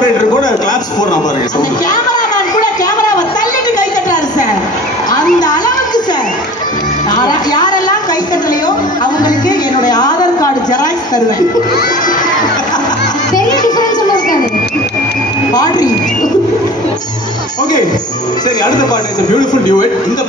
Operator கூட claps போடுறான் பாருங்க. அந்த கேமராமேன் கூட கேமராவை தள்ளிட்டு கை தட்டுறாரு சார். அந்த அளவுக்கு சார். யாரெல்லாம் கை தட்டலையோ அவங்களுக்கு என்னுடைய ஆதார் கார்டு ஜெராக்ஸ் தருவேன். பெரிய டிஃபரன்ஸ் ஒன்றும் இருக்காது. பாடுறீங்க. ஓகே சரி, அடுத்த பாட்டு இட்ஸ் a beautiful duet. இந்த